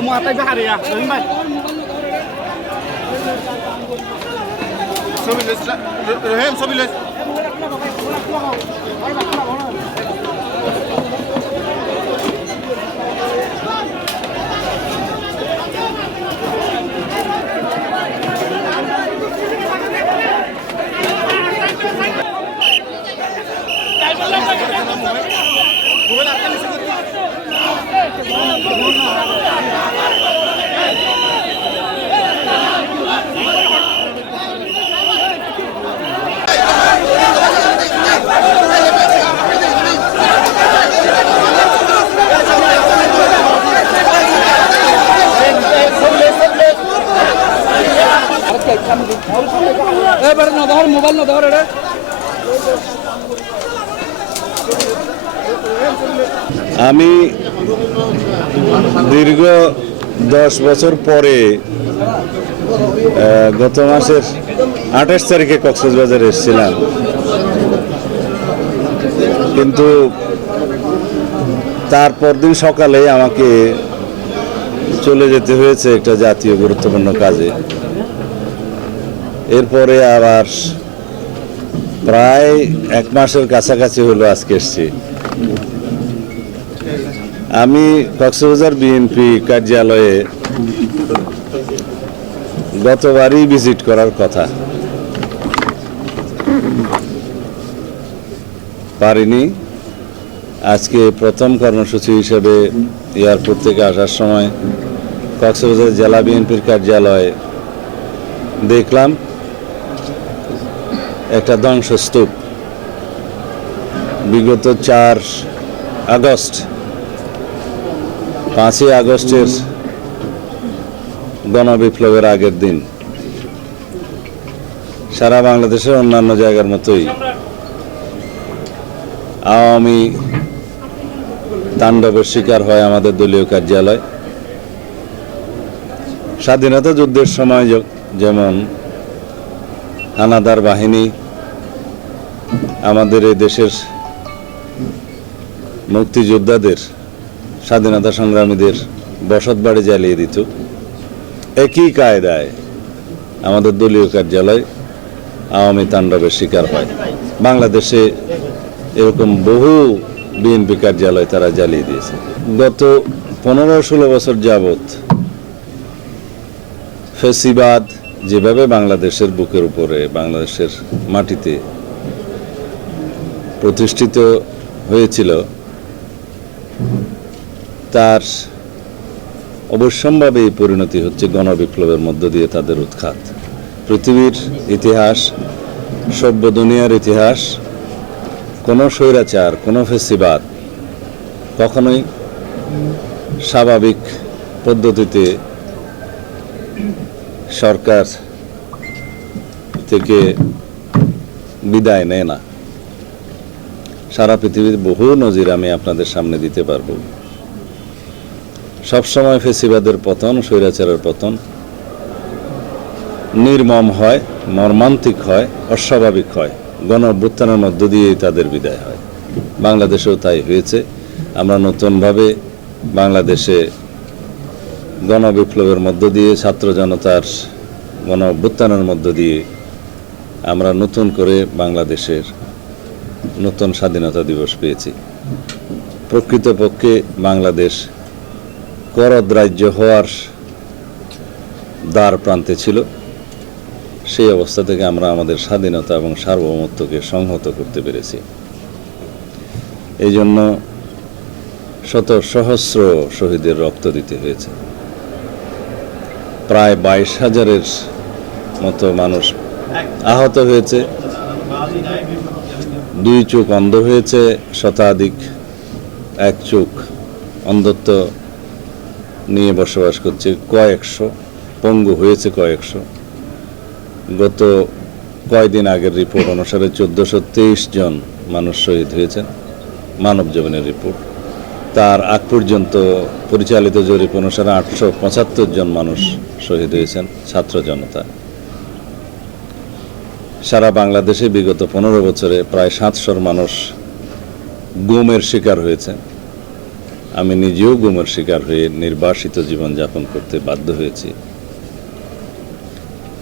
mau apa itu hari ya? Baik. Sobiles, Rehem Sobiles. Mobile না ধর এটা আমি দীর্ঘ 10 বছর পরে গত মাসের 28 তারিখে কক্সবাজারে এসেছিলাম, কিন্তু তারপর দিন সকালে আমাকে চলে যেতে হয়েছে একটা জাতীয় গুরুত্বপূর্ণ কাজে। এরপরে আবার প্রায় 1 মাসের কাছাকাছি হলো আজকে এসেছি। আমি কক্সবাজার বিএনপি কার্যালয়ে গতবারই ভিজিট করার কথা, পারিনি। আজকে প্রথম কর্মসূচি হিসেবে এয়ারপোর্ট থেকে আসার সময় কক্সবাজার জেলা বিএনপির কার্যালয়ে দেখলাম একটা ধ্বংসস্তূপ। বিগত 5ই আগস্টের গণবিপ্লবের আগের দিন সারা বাংলাদেশের অন্যান্য জায়গার মতোই আওয়ামী তাণ্ডবের শিকার হয় আমাদের দলীয় কার্যালয়। স্বাধীনতা যুদ্ধের সময় যেমন হানাদার বাহিনী আমাদের এই দেশের মুক্তিযোদ্ধাদের, স্বাধীনতা সংগ্রামীদের বসতবাড়ি জ্বালিয়ে দিত, একই কায়দায় আমাদের দলীয় কার্যালয় আওয়ামী তাণ্ডবের শিকার হয়। বাংলাদেশে এরকম বহু বিএনপি কার্যালয় তারা জ্বালিয়ে দিয়েছে। গত 15-16 বছর যাবৎ ফ্যাসিবাদ যেভাবে বাংলাদেশের বুকের উপরে, বাংলাদেশের মাটিতে প্রতিষ্ঠিত হয়েছিল, তার অবশ্যম্ভাবে পরিণতি হচ্ছে গণবিপ্লবের মধ্য দিয়ে তাদের উৎখাত। পৃথিবীর ইতিহাস, সভ্য দুনিয়ার ইতিহাস, কোনো স্বৈরাচার, কোনো ফ্যাসিবাদ কখনোই স্বাভাবিক পদ্ধতিতে সরকার থেকে বিদায় নেয় না। সারা পৃথিবীর বহু নজির আমি আপনাদের সামনে দিতে পারবো। সবসময় ফ্যাসিবাদের পতন, স্বৈরাচারের পতন নির্মম হয়, মর্মান্তিক হয়, অস্বাভাবিক হয়। গণ অভ্যুত্থানের মধ্য দিয়েই তাদের বিদায় হয়। বাংলাদেশেও তাই হয়েছে। আমরা নতুনভাবে বাংলাদেশে গণবিপ্লবের মধ্য দিয়ে, ছাত্র জনতার গণ অভ্যুত্থানের মধ্য দিয়ে আমরা নতুন করে বাংলাদেশের নতুন স্বাধীনতা দিবস পেয়েছি। প্রকৃতপক্ষে বাংলাদেশ করদ্রাজ্য হওয়ার দ্বার প্রান্তে ছিল। সেই অবস্থা থেকে আমরা আমাদের স্বাধীনতা এবং সার্বভৌমত্বকে সংহত করতে পেরেছি। এই জন্য শত সহস্র শহীদের রক্ত দিতে হয়েছে। প্রায় 22,000-এর মতো মানুষ আহত হয়েছে, 2 চোখ অন্ধ হয়েছে, শতাধিক 1 চোখ অন্ধত্ব নিয়ে বসবাস করছে, কয়েকশো পঙ্গু হয়েছে, কয়েকশো। গত কয়েকদিন আগের রিপোর্ট অনুসারে 1423 জন মানুষ শহীদ হয়েছেন, মানব জীবনের রিপোর্ট। তার আগ পর্যন্ত পরিচালিত জরিপ অনুসারে 875 জন মানুষ শহীদ হয়েছেন, ছাত্র জনতা। সারা বাংলাদেশে বিগত 15 বছরে প্রায় 700 মানুষ গুমের শিকার হয়েছে। আমি নিজেও গুমের শিকার হয়ে নির্বাসিত জীবনযাপন করতে বাধ্য হয়েছি।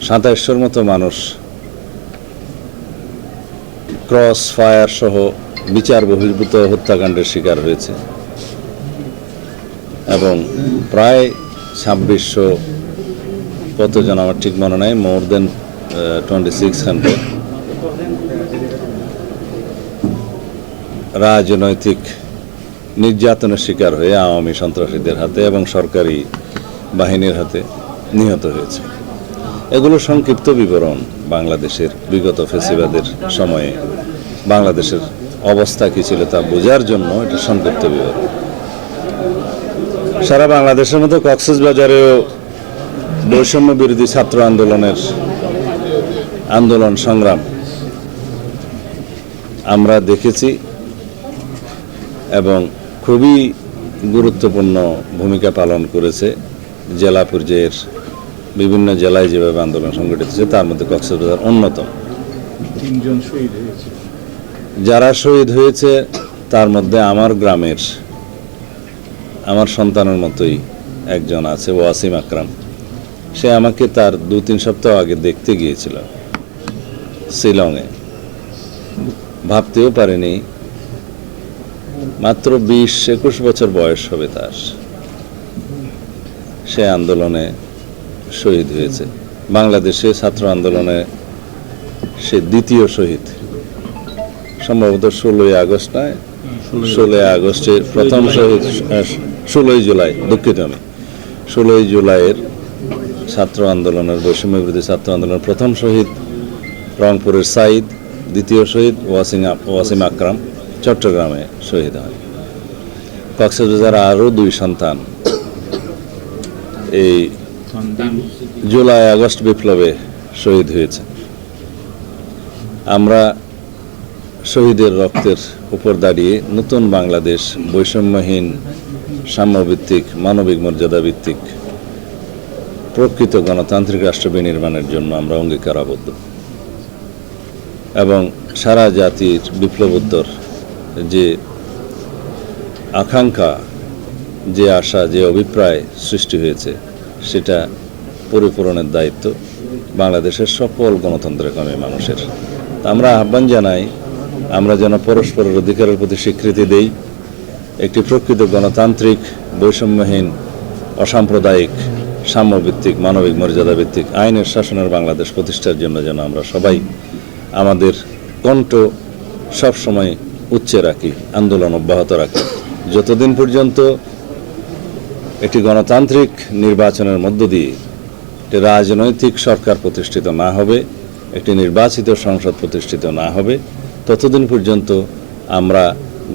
2700-র মতো মানুষ ক্রস ফায়ার সহ বিচার বহির্ভূত হত্যাকাণ্ডের শিকার হয়েছে এবং প্রায় 2600 কতজন আমার ঠিক মনে নাই, মোর দেন 2600 রাজনৈতিক নির্যাতনের শিকার হয়ে আওয়ামী সন্ত্রাসীদের হাতে এবং সরকারি বাহিনীর হাতে নিহত হয়েছে। এগুলো সংক্ষিপ্ত বিবরণ বাংলাদেশের বিগত ফ্যাসিবাদের সময়ে বাংলাদেশের অবস্থা কী ছিল তা বোঝার জন্য এটা সংক্ষিপ্ত বিবরণ। সারা বাংলাদেশের মতো কক্সবাজারেও বৈষম্য বিরোধী ছাত্র আন্দোলন সংগ্রাম আমরা দেখেছি এবং খুবই গুরুত্বপূর্ণ ভূমিকা পালন করেছে। জেলা পর্যায়ের বিভিন্ন জেলায় যেভাবে আন্দোলন সংগঠিত হয়েছে তার মধ্যে কক্সবাজার অন্যতম। 3 জন শহীদ হয়েছে। যারা শহীদ হয়েছে তার মধ্যে আমার গ্রামের আমার সন্তানের মতোই একজন আছে, ওয়াসিম আকরাম। সে আমাকে তার 2-3 সপ্তাহ আগে দেখতে গিয়েছিল শিলংয়ে। ভাবতেও পারিনি মাত্র 20-21 বছর বয়স হবে তার, সে আন্দোলনে শহীদ হয়েছে। বাংলাদেশে ছাত্র আন্দোলনে সে দ্বিতীয় শহীদ, সম্ভবত 16ই আগস্ট নয়, 16ই আগস্টের প্রথম শহীদ 16ই জুলাই, দুঃখিত আমি, 16ই জুলাইয়ের ছাত্র আন্দোলনের বৈষম্য বিরোধী ছাত্র আন্দোলনের প্রথম শহীদ রংপুরের সাইদ, দ্বিতীয় শহীদ ওয়াসিম আকরাম চট্টগ্রামে শহীদ হয়। কক্সবাজার আরও 2 সন্তান এই জুলাই আগস্ট বিপ্লবে শহীদ হয়েছে। আমরা শহীদের রক্তের উপর দাঁড়িয়ে নতুন বাংলাদেশ, বৈষম্যহীন, সাম্যভিত্তিক, মানবিক মর্যাদা ভিত্তিক প্রকৃত গণতান্ত্রিক রাষ্ট্র বিনির্মাণের জন্য আমরা অঙ্গীকারাবদ্ধ এবং সারা জাতির বিপ্লবোত্তর যে আকাঙ্ক্ষা, যে আশা, যে অভিপ্রায় সৃষ্টি হয়েছে সেটা পরিপূরণের দায়িত্ব বাংলাদেশের সকল গণতন্ত্রকামী মানুষের। আমরা আহ্বান জানাই আমরা যেন পরস্পরের অধিকারের প্রতি স্বীকৃতি দেই, একটি প্রকৃত গণতান্ত্রিক, বৈষম্যহীন, অসাম্প্রদায়িক, সাম্যভিত্তিক, মানবিক মর্যাদা ভিত্তিক আইনের শাসনের বাংলাদেশ প্রতিষ্ঠার জন্য যেন আমরা সবাই আমাদের কণ্ঠ সবসময় উচ্চে রাখি, আন্দোলন অব্যাহত রাখি। যতদিন পর্যন্ত একটি গণতান্ত্রিক নির্বাচনের মধ্য দিয়ে একটি রাজনৈতিক সরকার প্রতিষ্ঠিত না হবে, একটি নির্বাচিত সংসদ প্রতিষ্ঠিত না হবে, ততদিন পর্যন্ত আমরা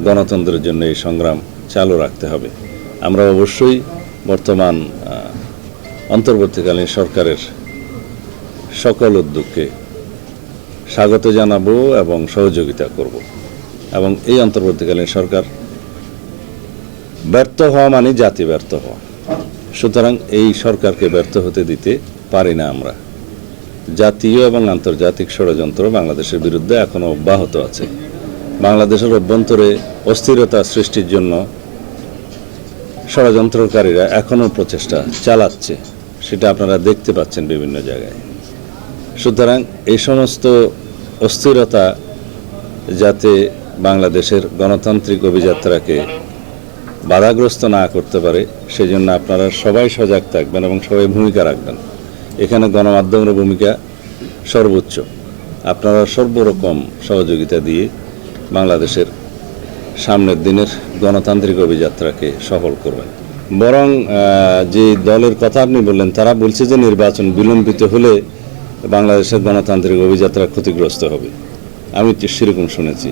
গণতন্ত্রের জন্য এই সংগ্রাম চালু রাখতে হবে। আমরা অবশ্যই বর্তমান অন্তর্বর্তীকালীন সরকারের সকল উদ্যোগকে স্বাগত জানাবো এবং সহযোগিতা করব এবং এই অন্তর্বর্তীকালীন সরকার ব্যর্থ হওয়া মানে জাতি ব্যর্থ হওয়া। সুতরাং এই সরকারকে ব্যর্থ হতে দিতে পারি না আমরা। জাতীয় এবং আন্তর্জাতিক ষড়যন্ত্র বাংলাদেশের বিরুদ্ধে এখনো অব্যাহত আছে। বাংলাদেশের অভ্যন্তরে অস্থিরতা সৃষ্টির জন্য ষড়যন্ত্রকারীরা এখনো প্রচেষ্টা চালাচ্ছে, সেটা আপনারা দেখতে পাচ্ছেন বিভিন্ন জায়গায়। সুতরাং এই সমস্ত অস্থিরতা যাতে বাংলাদেশের গণতান্ত্রিক অভিযাত্রাকে বাধাগ্রস্ত না করতে পারে সেজন্য আপনারা সবাই সজাগ থাকবেন এবং সবাই ভূমিকা রাখবেন। এখানে গণমাধ্যমের ভূমিকা সর্বোচ্চ। আপনারা সর্বরকম সহযোগিতা দিয়ে বাংলাদেশের সামনের দিনের গণতান্ত্রিক অভিযাত্রাকে সফল করবেন। বরং যে দলের কথা আপনি বললেন তারা বলছে যে নির্বাচন বিলম্বিত হলে বাংলাদেশের গণতান্ত্রিক অভিযাত্রা ক্ষতিগ্রস্ত হবে। আমি সেরকম শুনেছি।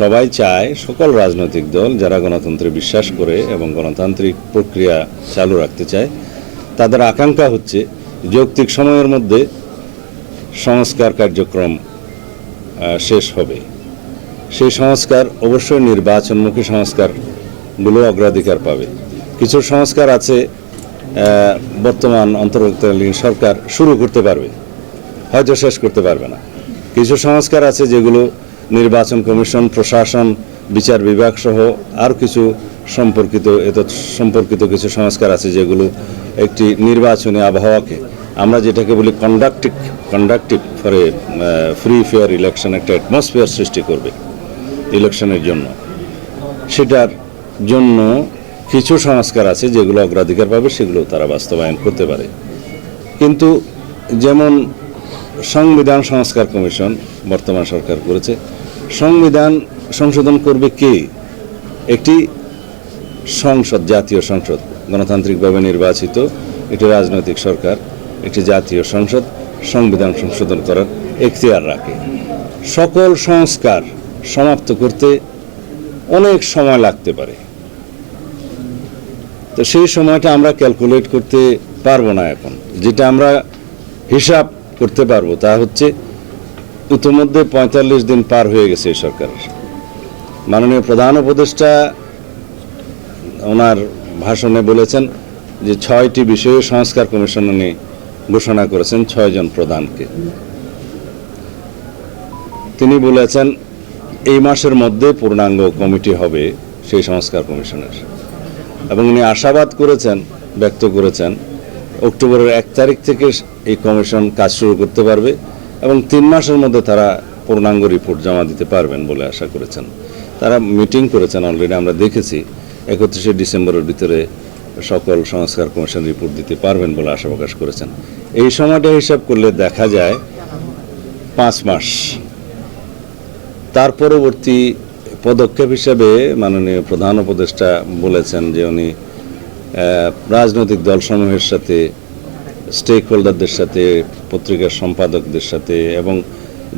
সবাই চায়, সকল রাজনৈতিক দল যারা গণতন্ত্রে বিশ্বাস করে এবং গণতান্ত্রিক প্রক্রিয়া চালু রাখতে চায়, তাদের আকাঙ্ক্ষা হচ্ছে যৌক্তিক সময়ের মধ্যে সংস্কার কার্যক্রম শেষ হবে। সেই সংস্কার অবশ্যই নির্বাচনমুখী সংস্কারগুলো অগ্রাধিকার পাবে। কিছু সংস্কার আছে বর্তমান অন্তর্বর্তীকালীন সরকার শুরু করতে পারবে, হয়তো শেষ করতে পারবে না। কিছু সংস্কার আছে যেগুলো নির্বাচন কমিশন, প্রশাসন, বিচার বিভাগ সহ আর কিছু সম্পর্কিত কিছু সংস্কার আছে যেগুলো একটি নির্বাচনী আবহাওয়াকে, আমরা যেটাকে বলি conductive for a free fair election, একটা অ্যাটমসফিয়ার সৃষ্টি করবে ইলেকশনের জন্য। সেটার জন্য কিছু সংস্কার আছে যেগুলো অগ্রাধিকার পাবে, সেগুলো তারা বাস্তবায়ন করতে পারে। কিন্তু যেমন সংবিধান সংস্কার কমিশন বর্তমান সরকার করেছে, সংবিধান সংশোধন করবে কে? একটি সংসদ, জাতীয় সংসদ, গণতান্ত্রিকভাবে নির্বাচিত একটি রাজনৈতিক সরকার, একটি জাতীয় সংসদ সংবিধান সংশোধন করার এখতিয়ার রাখে। সকল সংস্কার সমাপ্ত করতে অনেক সময় লাগতে পারে, তো সেই সময়টা আমরা ক্যালকুলেট করতে পারবো না এখন। যেটা আমরা হিসাব করতে পারবো তা হচ্ছে ইতিমধ্যে 45 দিন পার হয়ে গেছে এই সরকারের। মাননীয় প্রধান উপদেষ্টা ওনার ভাষণে বলেছেন যে 6টি বিষয়ে সংস্কার কমিশন উনি ঘোষণা করেছেন 6 জন প্রধানকে। তিনি বলেছেন এই মাসের মধ্যে পূর্ণাঙ্গ কমিটি হবে সেই সংস্কার কমিশনের, এবং উনি আশাবাদ ব্যক্ত করেছেন অক্টোবরের 1 তারিখ থেকে এই কমিশন কাজ শুরু করতে পারবে এবং 3 মাসের মধ্যে তারা পূর্ণাঙ্গ রিপোর্ট জমা দিতে পারবেন বলে আশা করেছেন। তারা মিটিং করেছেন অলরেডি, আমরা দেখেছি 31শে ডিসেম্বরের ভিতরে সকল সংস্কার কমিশন রিপোর্ট দিতে পারবেন বলে আশা প্রকাশ করেছেন। এই সময়টা হিসাব করলে দেখা যায় 5 মাস। তার পরবর্তী পদক্ষেপ হিসেবে মাননীয় প্রধান উপদেষ্টা বলেছেন যে উনি রাজনৈতিক দলসমূহের সাথে, স্টেক হোল্ডারদের সাথে, পত্রিকার সম্পাদকদের সাথে এবং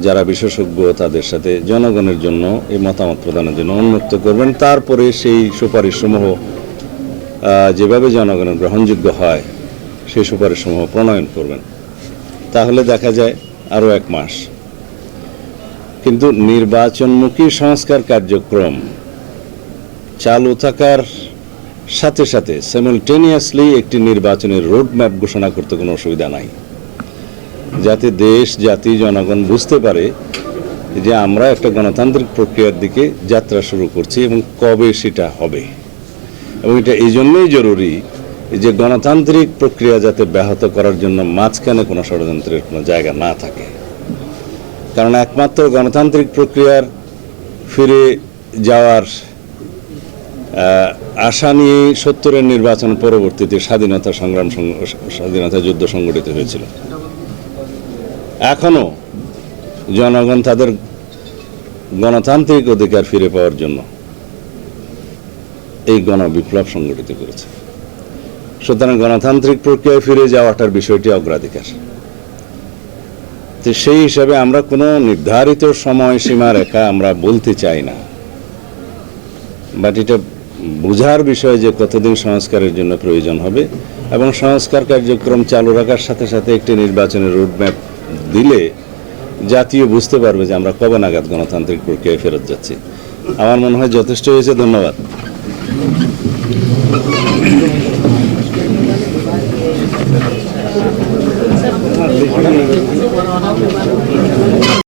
যারা বিশেষজ্ঞ তাদের সাথে জনগণের জন্য এই মতামত প্রদানের জন্য উন্মুক্ত করবেন। তারপরে সেই সুপারিশসমূহ যেভাবে জনগণের গ্রহণযোগ্য হয় সেই সুপারিশসমূহ প্রণয়ন করবেন। তাহলে দেখা যায় আরও 1 মাস। কিন্তু নির্বাচনমুখী সংস্কার কার্যক্রম চালু থাকার সাথে সাথে সাইমালটেনিয়াসলি একটি নির্বাচনের রোডম্যাপ ঘোষণা করতে কোনো অসুবিধা নাই, যাতে দেশ, জাতি, জনগণ বুঝতে পারে যে আমরা একটা গণতান্ত্রিক প্রক্রিয়ার দিকে যাত্রা শুরু করছি এবং কবে সেটা হবে। এবং এটা এই জন্যই জরুরি যে গণতান্ত্রিক প্রক্রিয়া যাতে ব্যাহত করার জন্য মাঝখানে কোনো ষড়যন্ত্রের কোনো জায়গা না থাকে। কারণ একমাত্র গণতান্ত্রিক প্রক্রিয়ার ফিরে যাওয়ার আশা নিয়ে 70-এর নির্বাচন পরবর্তীতে স্বাধীনতা যুদ্ধ সংগঠিত হয়েছিল। এখনো জনগণ তাদের গণতান্ত্রিক অধিকার ফিরে পাওয়ার জন্য এই গণবিপ্লব সংগঠিত করেছে। সুতরাং গণতান্ত্রিক প্রক্রিয়ায় ফিরে যাওয়াটার বিষয়টি অগ্রাধিকার। তো সেই হিসাবে আমরা কোনো নির্ধারিত সময়সীমা রেখা আমরা বলতে চাই না, বাট এটা বোঝার বিষয় যে কতদিন সংস্কারের জন্য প্রয়োজন হবে এবং সংস্কার কার্যক্রম চালু রাখার সাথে সাথে একটি নির্বাচনের রোডম্যাপ দিলে জাতীয় বুঝতে পারবে যে আমরা কবে নাগাদ গণতান্ত্রিক প্রক্রিয়ায় ফেরত যাচ্ছি। আমার মনে হয় যথেষ্ট হয়েছে। ধন্যবাদ।